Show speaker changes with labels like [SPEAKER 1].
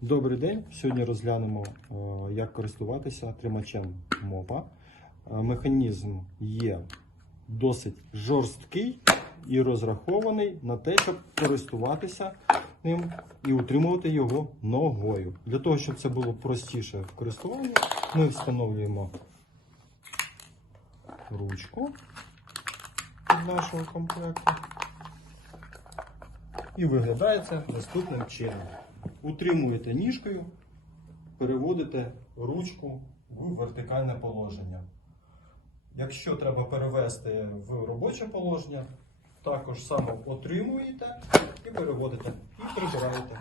[SPEAKER 1] Добрий день. Сьогодні розглянемо, е, як користуватися тримачем мопа. Е, Механізм є досить жорсткий і розрахований на те, щоб користуватися ним і утримувати його ногою. Для того, щоб це було простіше в користуванні, ми встановлюємо ручку від нашого комплекту. І виглядає це наступним чином. Утримуєте ніжкою, переводите ручку в вертикальне положення. Якщо треба перевести в робоче положення, також само отримуєте і переводите, і прибираєте.